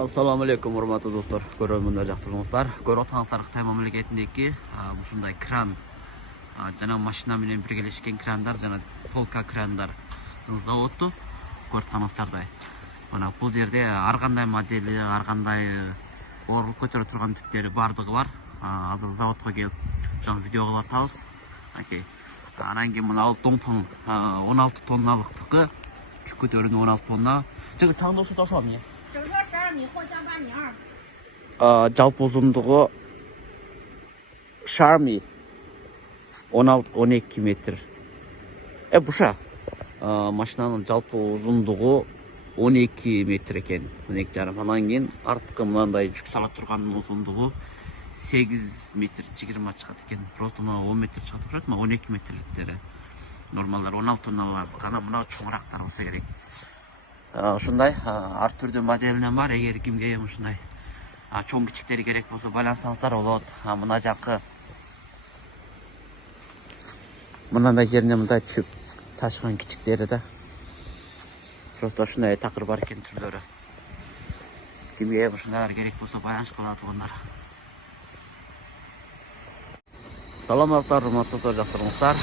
Assalamu alaikum урматтуу достор, көрөрмөндөр, жактырыңыздар. Көрүп отурсаңыздар Кытай мамлекетиндеги ушундай кран жана машина менен биргелешкен крандар жана полка крандар заводу көрүп отурсаңыздардай. Мына бул жерде ар кандай модели, ар кандай оорлук көтөрө турган типтери бардыгы бар. Азыр заводко келип жаңы видео кылып атабыз. Окей. Анан кийин мына домпун 16 тонналыктыкы, жүк көтөрүүнү 16 тонна. Жыгы чаңдоосу тошолам. 整车12米，货箱8米2。 жалпы узундугу Xiaomi 16-12 метр. Буша машинанын жалпы узундугу 12 метр экен. 12,5. Анан кийин арткы мындай жүк сала турган узундугу 8 метр 20 чыгат экен. Просто 10 метр чыгат окшойт, 12 метрликтери. Нормалдар 16 тонналар гана мына чоңурактар болсо керек. Ушундай ар түрдүү моделинен бар. Эгер кимге ушундай чоң кичиктери керек болсо байлансаңыздар болот. Мына жакы мындай жерине мындай түшүп ташыган кичиктери да. Просто ушундай такыр бар экен түрлөрү. Кимге ушундайлар керек болсо байланыш кыла тургандар. Саламаттар, урматтуу жактырыңыздар.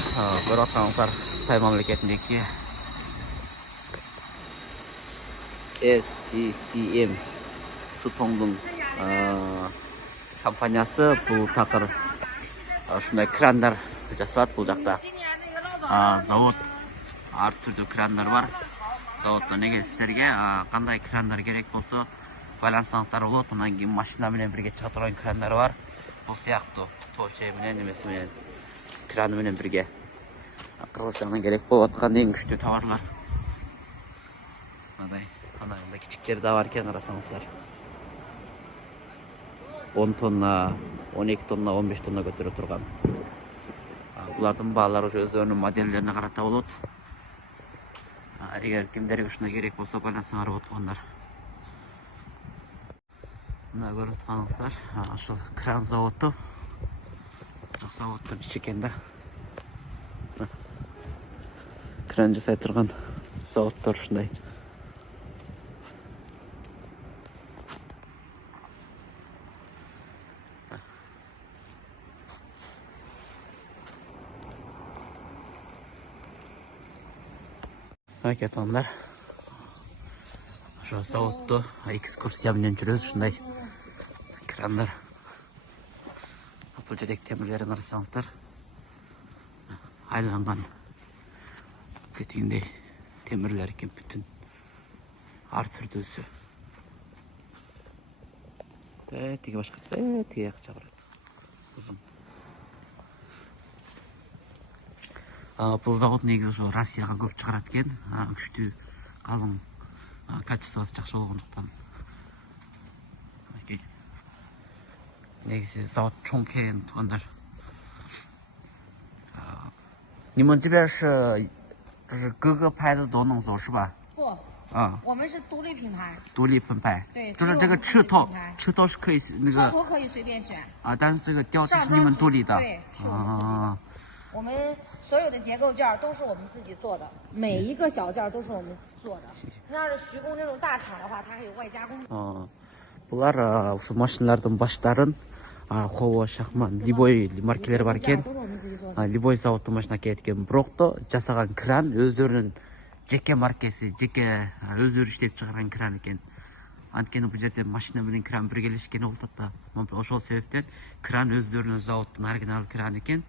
Көрүп атсаңыздар Кытай мамлекетиндеги SDCM Сутоңдун компаниясы бул такыр ушундай крандар жасап. Бул жакта завод ар түрдүү крандар бар. Заводдон эгер сиздерге кандай крандар керек болсо байлансаңыздар болот. Анан кийин машина менен бирге чыга турган крандар бар. Бул сыяктуу тооче менен эмеси менен краны менен бирге Кыргызстандан керек болуп аткан эң күчтүү товарлар. Мындай анагындай кичиктери да бар экен, карасаңыздар. 10 тонна, 12 тонна, 15 тонна көтөрө турган. Булардын баалары өздөрүнүн моделдерине карата болот. Эгер кимдерге ушундай керек болсо байлансаңар болот тургандар. Мына көрүп атканыңыздар, ошол кран заводу. Заводдун ичи экен да. Кран жасай турган заводдор ушундай. Кетондар. Ошо заводду экскурсия менен жүрөбүз. Ушундай крандар. Бул жердеги темирлерин карасаңыздар, айланган кетигиндей темирлер экен бүтүн. Ар түрдүүсү. Тиги башкача, тиги жакча барат. Узун. Бул завод негизи ошо Россияга көп чыгарат экен. Күчтүү, калың, качествосы жакшы болгондуктан. Негизи завод чоң экен тургандар. Нимон тебе是各个牌子都能做是吧？不，我们是独立品牌。独立品牌。对，就是这个车头是可以那个。车头可以随便选。但是这个吊机是你们独立的。对，是我们自己的。我们所有的结构件都是我们自己做的，每一个小件都是我们做的。要是徐工这种大厂的话，它还有外加工。Булар ушу машиналардын баштарын Хово, Шахман, Либой маркелери бар экен. Либой заводдун машина келет экен. Бирок да жасаган кран өздөрүнүн жеке маркеси, жеке өздөрү иштеп чыгарган кран экен. Анткени бул жерде машина менен кран биргелешкен болуп атат да. Ошол себептен кран өздөрүнүн заводдун оригинал краны экен.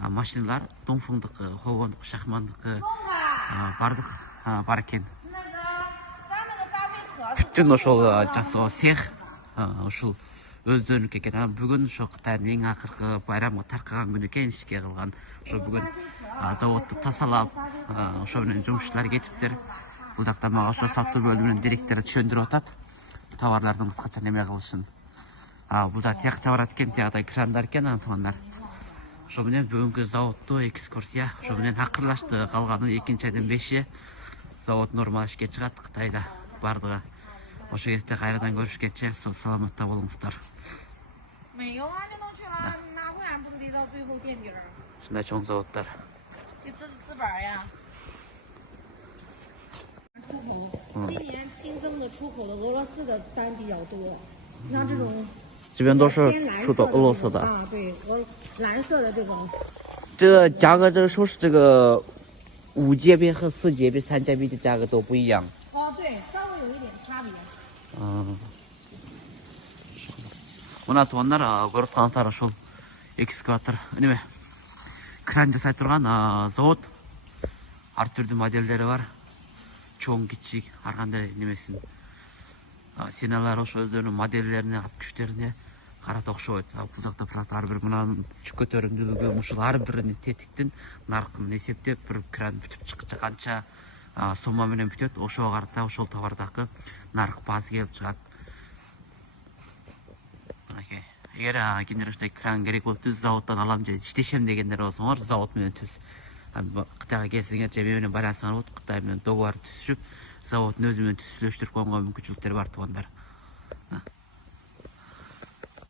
Машиналар Домфуңдукы, Ховондукы, Шахмандыкы бардык бар экен. Бүтүн ошол жасоо цех ушул өздөрүнүкү экен. Бүгүн ошо Кытайдын эң акыркы байрамга таркаган күнү экен, ишке кылган. Ошо бүгүн заводду тазалап, ошо менен жумушчулар кетиптир. Бул жакта мага ошо сатуу бөлүмүнүн директору түшүндүрүп атат товарлардын кыскача неме кылышын. Бул да тиякча барат экен, тияктай крандар экен антугандар. Ошо менен бүгүнкү заводду экскурсия ошо менен акырлашты. Калганы 2-айдын 5-и завод нормал ишке чыгат Кытайда бардыгы. Ошо кезде кайрадан көрүшкенче саламатта болуңуздар. Ушундай чоң заводдор. 今年新增的出口的俄罗斯的单比较多，像这种这边都是偏蓝出的色俄罗斯的。啊，对，蓝色的这种，这个价格，这个说是这个5节币和4节币、3节币的价格都不一样。哦，对，稍微有一点差别。Мына тугандар көрүп калгансыздар ушул экскаватор неме кран жасай турган завод. Ар түрдүү модельдери бар. Чоң, кичик, ар кандай немесин. Сеналар ошо өздөрүнүн моделдерине, ат күчтөрүнө карата окшойт. Бул жакта просто ар бир мынанын жүк көтөрүмдүүлүгү ушул ар бир тетиктин наркын эсептеп, бир кран бүтүп чыккыча канча сомма менен бүтөт. Ошого карата ошол товардагы нарк баасы келип чыгат. Эгер кимдер ушундай кран керек болуп түз заводдон алам же иштешем дегендер болсоңор, завод менен түз. Кытайга келсеңер же мен менен байланышсаңар болот. Кытай менен договор түзүшүп, заводдун өзү менен түзүлүштүрүп койгонго мүмкүнчүлүктөр бар туугандар.